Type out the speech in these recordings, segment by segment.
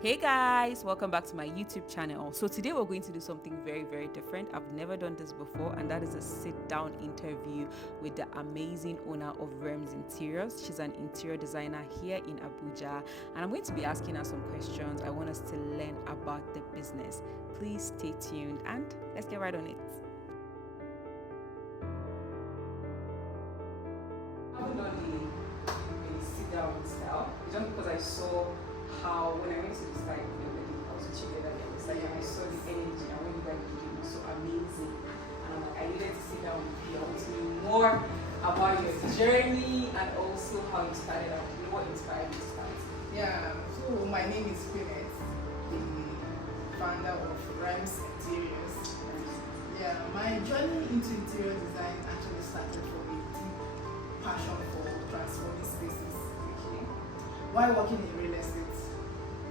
Hey guys, welcome back to my YouTube channel. So today we're going to do something very different. I've never done this before, and that is a sit-down interview with the amazing owner of Rems Interiors. She's an interior designer here in Abuja, and I'm going to be asking her some questions. I want us to learn about the business. Please stay tuned and let's get right on it. I haven't done a sit-down style just because I saw how when I went to the site, I was with you the other day, and I saw the energy and when you guys were doing was so amazing. And I'm like, I needed to sit down with you. I want to know more about your journey and also how you started out. What inspired you to start? Yeah, so my name is Queeneth, the founder of Rems Interiors. Yeah, my journey into interior design actually started from a deep passion for transforming spaces. Okay. While working in real estate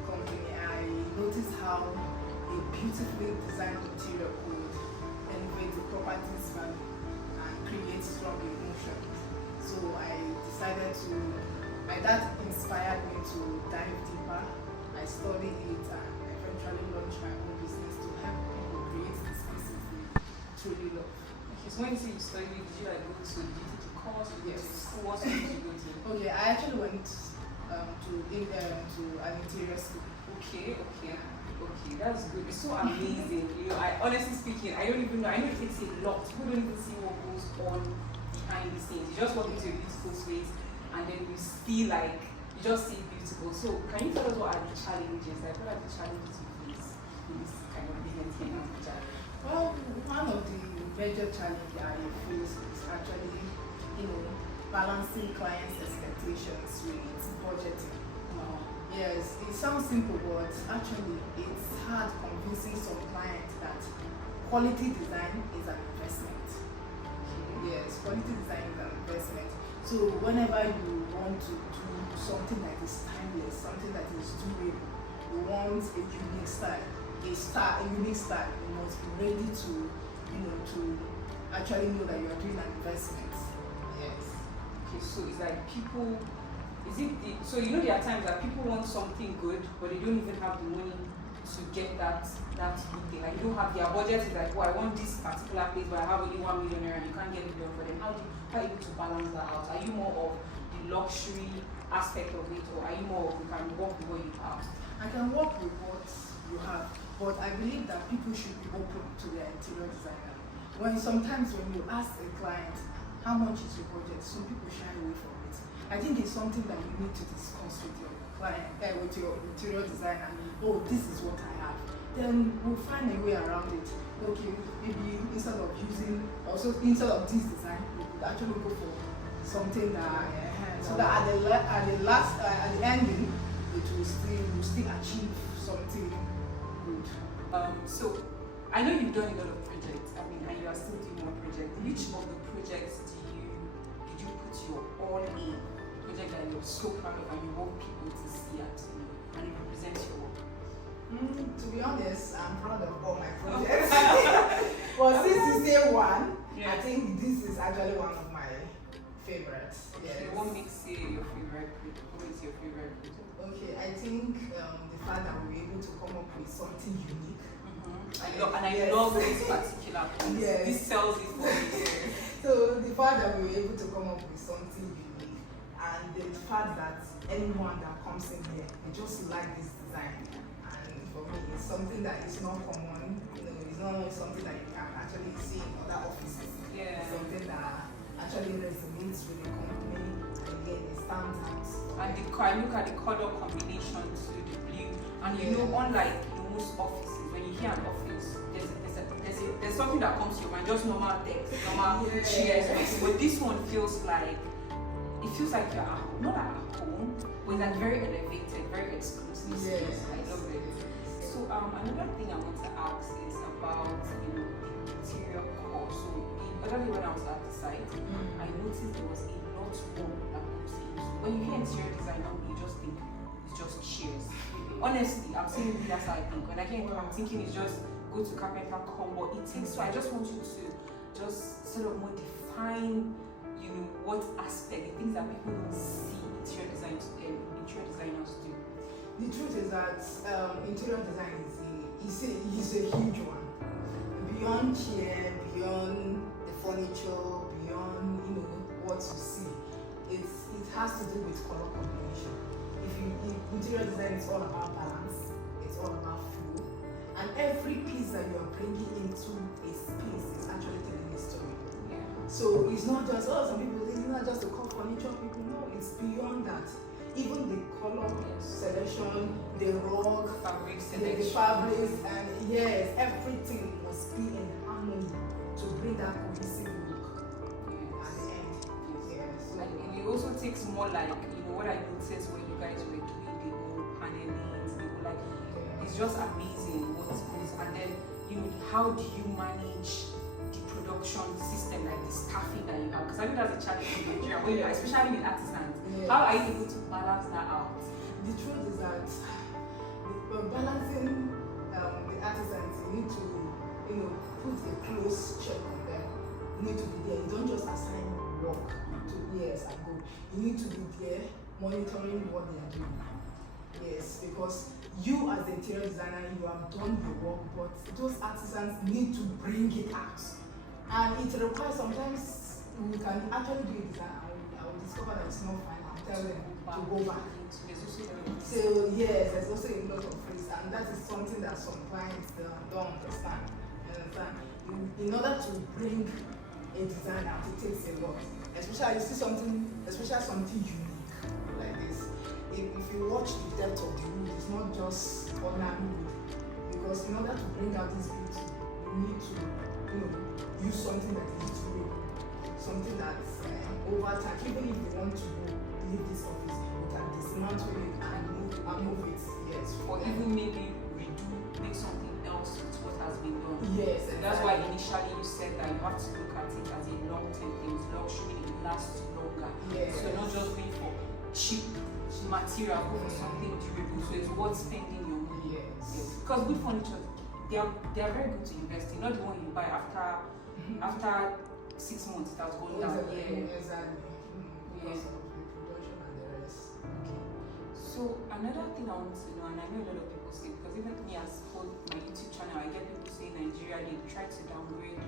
company, I noticed how a beautifully designed interior could elevate the property's value and create strong emotions. So that inspired me to dive deeper. I studied it and eventually launched my own business to help people create the spaces they truly love. Okay, so when you say you studied, did you like go to course? Yes. What school did you go to? Okay, I actually went to an interior school. Okay, that's good. It's so amazing. I honestly speaking, I don't even know. I know it takes a lot. People don't even see what goes on behind the scenes. You just walk into a beautiful space and then you see you just see it beautiful. So can you tell us what are the challenges? Like what are the challenges you face in this kind of business here in Abuja? Well, one of the major challenges I face is actually, balancing clients' expectations with budgeting. Yes, it sounds simple, but actually it's hard convincing some clients that quality design is an investment. Yes, quality design is an investment. So whenever you want to do something that is timeless, something that is durable, you want a unique style, you must be ready to, to actually know that you are doing an investment. Yes. Okay, so it's like people. So there are times that people want something good, but they don't even have the money to get that good thing. Like you don't have their budget is like, I want this particular place, but I have only 1 million naira and you can't get it done for them. How are you able to balance that out? Are you more of the luxury aspect of it, or are you more of you can work with what you have? I can work with what you have, but I believe that people should be open to their interior designer. Sometimes when you ask a client how much is your budget, some people shy away from it. I think it's something that you need to discuss with your client, with your interior designer. Oh, this is what I have. Then we'll find a way around it. Okay, maybe instead of this design, we could actually go for something that so that at the ending, we'll still achieve something good. So I know you've done a lot of projects. And you are still doing more projects. Which of the projects did you put your all in? Project that you're so proud of and you want people to see and it represents your work? To be honest, I'm proud of all my projects. But since you say one, yes. I think this is actually one of my favorites. Yes. What makes it your favorite project? What is your favorite project? Okay, I think the fact that we were able to come up with something unique. I love this particular point. Yes. This sells it for me. So the fact that we were able to come up with something unique, and the fact that anyone that comes in here, they just like this design. And for me, it's something that is not common. It's not something that you can actually see in other offices. Yeah. It's something that actually resonates with the company, and again, it stands out. And I look at the color combination to the blue, and unlike most offices, when you hear an office, there's something that comes to your mind, just normal text, normal chairs, but this one feels like you're not at home, but it's like very elevated, very exclusive space. I love it. So another thing I want to ask is about the interior core. So the other day when I was at the site, I noticed there was a lot more that goes into. When you hear interior design, you just think it's just chairs. Honestly, I'm saying that's how I think. When I hear it, I'm thinking it's just go to carpenter combo. It takes so I just want you to just sort of more define, what aspect, the things that people don't see interior designers do. The truth is that interior design is a huge one. Beyond chair, beyond the furniture, beyond what you see, it has to do with color combination. If interior design is all about balance, it's all about flow, and every piece that you are bringing into a space is actually telling a story. Yeah. So it's not just some people think it's not just the core furniture people. No, it's beyond that. Even the color selection, the rug, Fabric the selection. fabrics, and yes, everything must be in harmony to bring that cohesive look at the end. Yes. So, And it also takes more like, what I noticed when you guys were doing the whole panelings, it's just amazing what goes. And then, how do you manage the production system, like the staffing that you have? Because I think that's a challenge in Nigeria, especially with artisans. yes. How are you able to balance that out? The truth is that balancing the artisans, you need to put a close check on them. You need to be there. You don't just assign work to years ago. You need to be there monitoring what they are doing. Yes, because you as the interior designer, you have done the work, but those artisans need to bring it out. And it requires sometimes we can actually do it, and I will discover that it's not fine. I'll tell them to go back. So yes, there's also a lot of risk, and that is something that some clients don't understand. You understand? In order to bring a design out, it takes a lot. Especially you see something unique like this. If you watch the depth of the wood, it's not just ordinary wood. Because in order to bring out this beauty, you need to use something that is durable, something that's over time. Even if they want to leave this office, you can dismantle it and move it. Yes. Or even maybe make something else with what has been done. Yes. And that's why initially you said that you have to look at it as a long-term thing, luxury, it lasts longer. Yes. So not just going for cheap material, but for something durable. So it's worth spending your money. Yes. Because good furniture, they are very good to invest in. Not the one you buy after 6 months it has gone down. Exactly. Yeah. Because of the production and the rest. Okay. So another thing I want to know, and I know a lot of people say, because even me as for my YouTube channel, I get people say Nigeria, they try to downgrade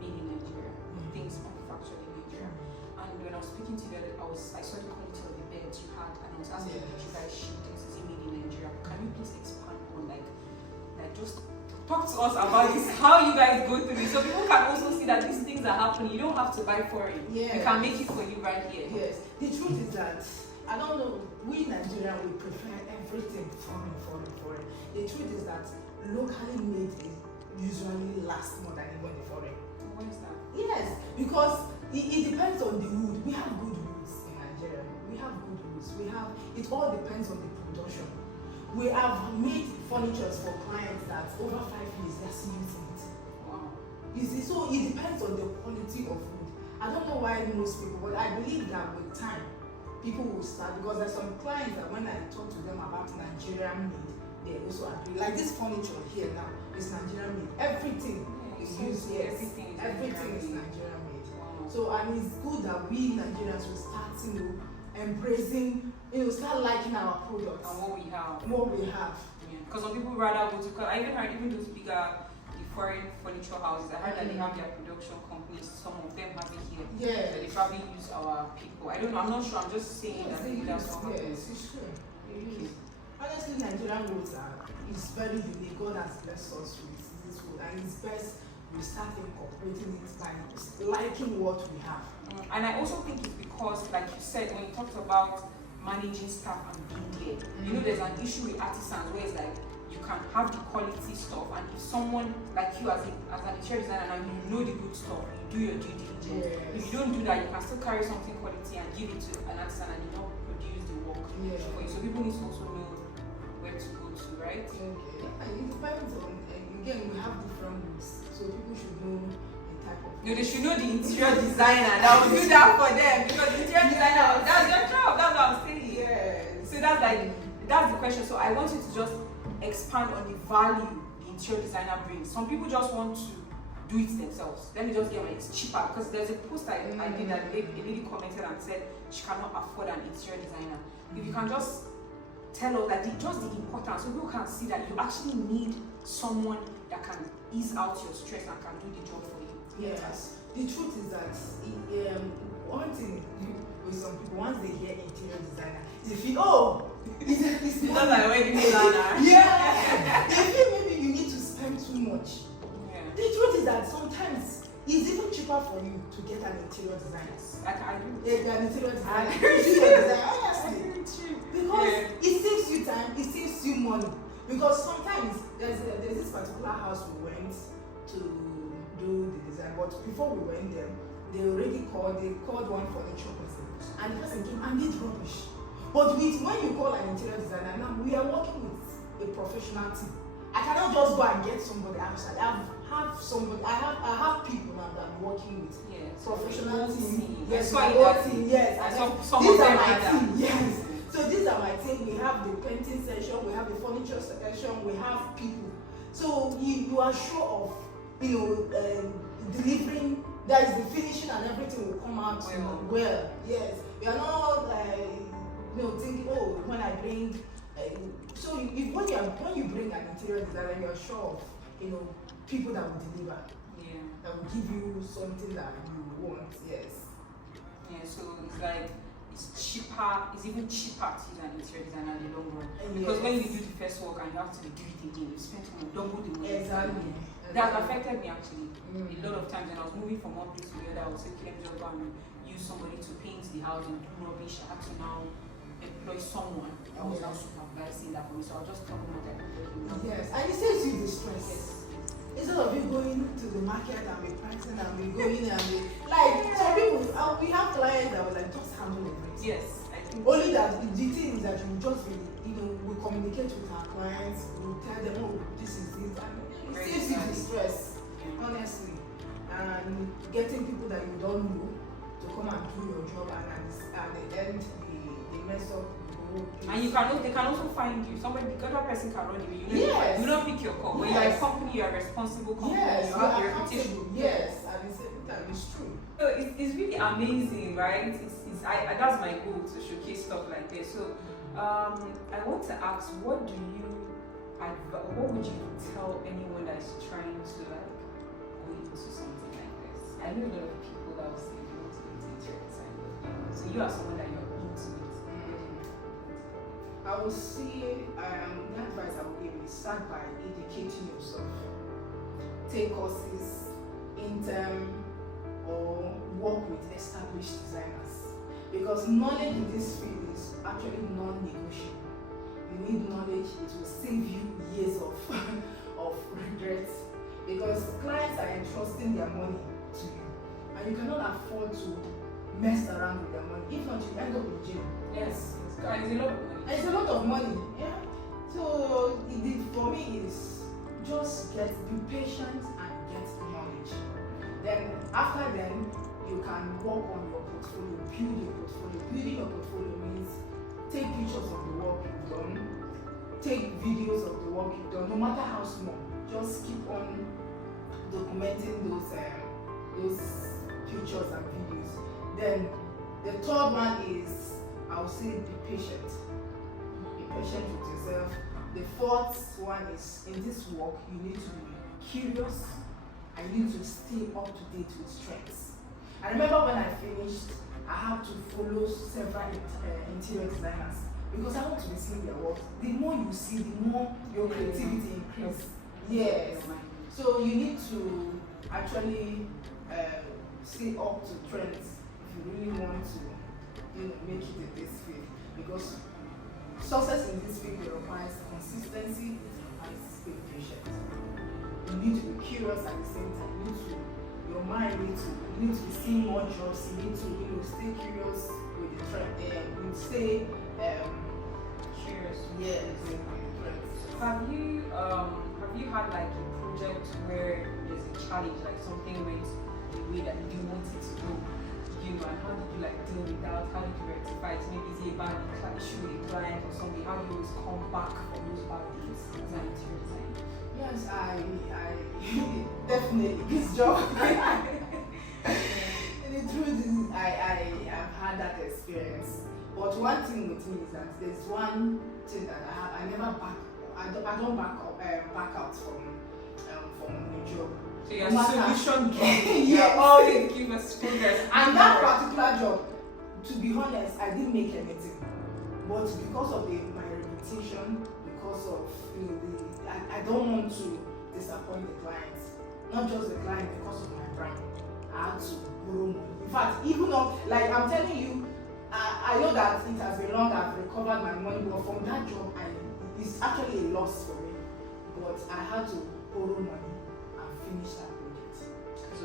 made in Nigeria, things manufactured in Nigeria. And when I was speaking to you, I saw the quality of the beds you had, and I was asking if you guys ship this, is it made in Nigeria? Can you please expand on like just talk to us about this, how you guys go through it, so people can also see that these things are happening. You don't have to buy foreign. Yes. We can make it for you right here. Yes. The truth is that I don't know. We Nigerians we prefer everything foreign. The truth is that locally made usually lasts more than even the foreign. What is that? Yes, because it depends on the wood. We have good woods in Nigeria. We have good woods. It all depends on the production. We have made furniture for clients that over 5 years they're still using it. Wow. You see, so it depends on the quality of wood. I don't know why most people, but I believe that with time, people will start, because there's some clients that when I talk to them about Nigerian made, they also agree. Like this furniture here now is Nigerian made. Everything is used here. Everything is Nigerian made. Wow. So and it's good that we Nigerians will start, embracing, start liking our products And what we have. Because some people rather go to, I even heard even those bigger, the foreign furniture houses, I heard that they have their production companies, some of them have it here. Yeah. So they probably use our people. I don't know, I'm not sure, I'm just saying that maybe that's what happens. Yes, it's true. It is. Honestly, Nigerian roads is very unique. God has blessed us with this food, and it's best we start incorporating it by liking what we have. And I also think it's because, like you said, when you talked about managing staff and being there, there's an issue with artisans where it's like you can have the quality stuff, and if someone like you as an interior designer and you know the good stuff, you do your due diligence. Yes. If you don't do that, you can still carry something quality and give it to an artisan and you not produce the work for you. So people need to also know where to go to, right? Okay. And it depends on, again, we have different rules, so people should know the type of. No, they should know the interior designer that will do that for them, because the interior designer, that's their job, that's what I'm saying. Yes. So that's the question. So I want you to just expand on the value the interior designer brings. Some people just want to do it themselves. Let me just get it's cheaper, because there's a post I did that a lady commented and said she cannot afford an interior designer. If you can just tell us that just the importance, so people can see that you actually need someone that can ease out your stress and can do the job for you. Yes. The truth is that one thing with some people, once they hear interior designer, they feel, oh, it's not like wedding planner. Yeah. They feel maybe you need to spend too much. Yeah. The truth is that sometimes it's even cheaper for you to get an interior designer. I do. An interior designer. Honestly. Because it saves you time, it saves you money. Because sometimes there's this particular house we went to do the design, but before we went there, they called one furniture person, and the person came and did rubbish. But when you call an interior designer, now we are working with a professional team. I cannot just go and get somebody outside. I have people now that I'm working with. Yes. Professional team. Yes, my whole team. Yes. These are my team. Yes. So these are my team. We have the painting session, we have the furniture section, we have people. So you are sure of delivering. That is the finishing and everything will come out well. Yes. You are not thinking, oh, when I bring. When you bring an interior designer, you are sure of people that will deliver. Yeah. That will give you something that you want. Yes. Yeah. So it's like it's cheaper. It's even cheaper to use an interior designer in the long run. Because when you do the first work and you have to do it again, you spend double the money. Exactly. That affected me actually. A lot of times when I was moving from one place to the other, I was saying, let me just go and use somebody to paint the house and do rubbish. I had to now employ someone that was now supervising that for me. So I'll just tell them what I can. Yes, and it saves you the stress. Yes. Instead of you going to the market and be pricing and be going and be some people, we have clients that were like, just handle everything. Yes. Only that the thing is that you just we communicate with our clients, we tell them, oh, this is it, and it saves you the stress, honestly. And getting people that you don't know to come and do your job, and at the end they mess up. And they can also find you. The other person can run you. Yes. You don't pick your call. When you're a company, you're a responsible company. Yes, you have your reputation. Yes, at the same time, it's true. So it's really amazing, right? That's my goal, to showcase stuff like this. So I want to ask, what would you tell anyone that's trying to go into something like this? I know a lot of people that will say they want to go into interior design. So you are someone that you're into it. I will say, the advice I will give is start by educating yourself. Take courses, intern, or work with established designers. Because knowledge in this field is actually non-negotiable. You need knowledge, it will save you years of regrets. Because clients are entrusting their money to you, and you cannot afford to mess around with their money. If not, you end up in jail. Yes, it's a lot of money. It's a lot of money, yeah. So for me is just be patient and get knowledge. Then after you can work on your portfolio, build your portfolio. Building your portfolio means take pictures of the work you've done, take videos of the work you've done, no matter how small. Just keep on documenting those pictures and videos. Then the third one is, I would say, be patient. Be patient with yourself. The fourth one is, in this work, you need to be curious and you need to stay up to date with trends. I remember when I finished, I had to follow several interior designers because I want to be seeing their work. The more you see, the more your creativity increases. Yes. So you need to actually stay up to trends if you really want to make it in this field, because success in this field requires consistency and being patient. You need to be curious at the same time. Your mind needs to be seeing more jobs. You need to stay curious with the trend. You stay curious. Yes, with the trends. Have you had like a project where there's a challenge, like something went the way that you didn't want it to go? And how did you deal with that? How did you rectify it? Maybe is it a bad issue with a client or something? How do you always come back from those bad days as an interior designer? Yes, I definitely this job. And the truth is, I have had that experience. But one thing with me is that there's one thing that I never back out from a job. So you're No matter- solution giving. Yes. You're always give us students. And that particular job, to be honest, I didn't make anything. But because of my reputation, because of I don't want to disappoint the clients. Not just the client, because of my brand. I had to borrow money. In fact, even though, like I'm telling you, I know that it has been long I've recovered my money, but from that job, it's actually a loss for me. But I had to borrow money and finish that project.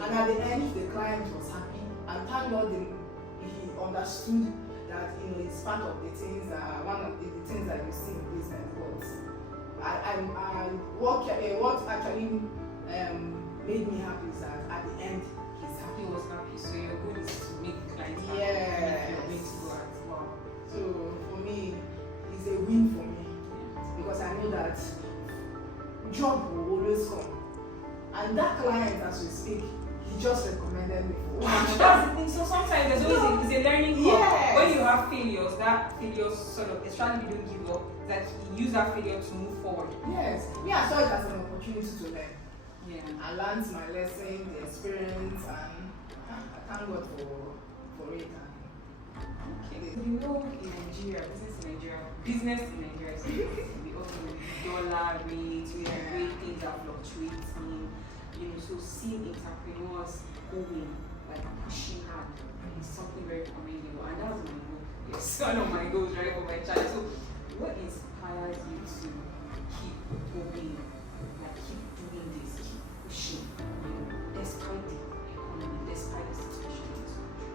And at the end, the client was happy, and thank God he understood that it's part of the things that one of the things that you see in business. But what actually made me happy is that at the end he's happy. He was happy, so your goal is to make clients happy. Yes. You're going to go out. Wow. So for me, it's a win for me because I know that job will always come. And that client, as we speak, he just recommended me for That's the thing. So sometimes there's always a learning curve. Yes. When you have failures, that failure sort of, especially if you don't give up, that you use that failure to move forward. Yes. Me, I saw it as an opportunity to learn. Yeah. I learned my lesson, the experience, and I thank God for it. Okay. You know, in Nigeria, business in Nigeria is we also know dollar rates, we have way things are fluctuating. So seeing entrepreneurs going, like pushing hard, is something very commendable, and that's my goal. It's one of my goals, right, for my child. So, what inspires you to keep going, like keep doing this, keep pushing, despite the economy, despite the situation in this country?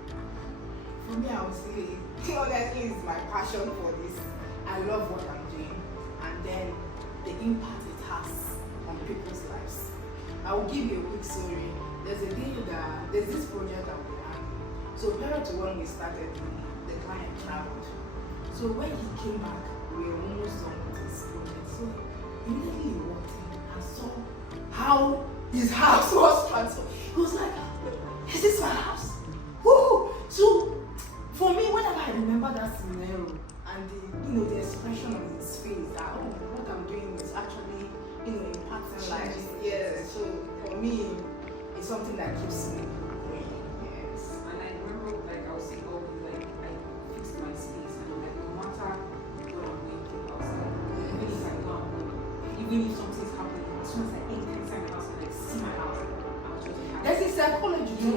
For me, I would say, honestly, it's my passion for this. I love what I'm doing, and then the impact it has on people's lives. I will give you a quick story. There's this project that we had. So prior to when we started, the client traveled. So when he came back, we were almost done with this project. So immediately he walked in and saw how his house was transformed. He was like, is this my house? Woo! So for me, whenever I remember that scenario and the expression on his face that what I'm doing is actually impacting lives. Yes. So for me, it's something that keeps me going. Yes. And I remember, like I was saying, I fixed my space, and like no matter what I'm going through outside, even if I know I'm going, even if something's happening, as soon as I enter inside my house and I see my house, I'll just be happy. There's a psychology to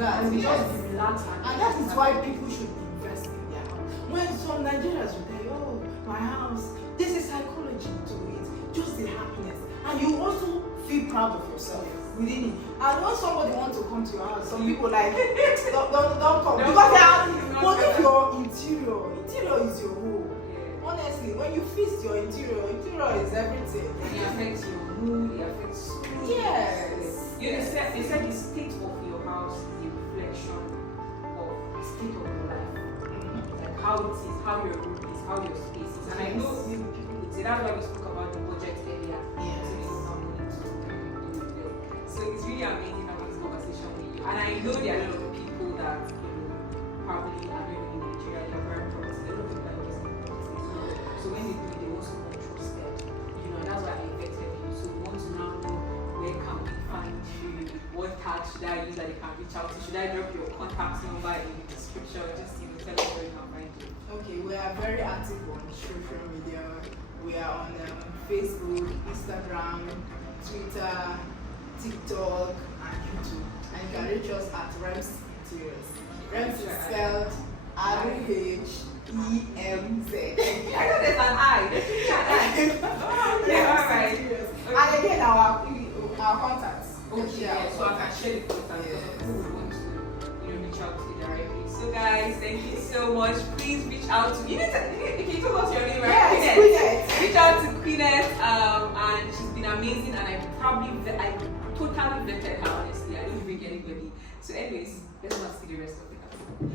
that. We Yes. just be relaxed, And that is why people should invest in their house. When some Nigerians will tell you, my house, this is psychology to it, just the happiness. And you also feel proud of yourself within it. And when somebody wants to come to your house, some people like, don't come. Because they are, but if your interior is your home. Yeah. Honestly, when you feast your interior is everything. It affects your mood, it affects school. Yes. They said the state of your house is a reflection of the state of your life. Like how it is, how your room is, how your space is. And I know people would say that's why we spoke about the budget earlier. Yes. So you have money to do it. So it's really amazing having this conversation with you. And I know there are a lot of people that probably are not even in Nigeria, they're very promising. A lot of people are just in promising. So when they do it, they also want to trust them. And that's why I invited you. So we want to now know where can we find you? What tag should I use that they can reach out to? Should I drop your contact number in the description? Just tell us where you can find you. Okay, we are very active on social media. We are on Facebook, Instagram, Twitter, TikTok, and YouTube. And you can reach us at Rems Interiors. Rems is spelled R-H-E-M-Z. I know there's an I. There's really an I. Yeah, alright. And again, our contacts. Okay, yeah, so I can share the contact of who would want to reach out to you directly. So guys, thank you so much. Please reach out to me. You told us your name, right? Yes, Queeneth. Reach out to Queeneth, and she's been amazing, and I totally vetted her, honestly. I don't even get anybody. So anyways, let's not see the rest of it.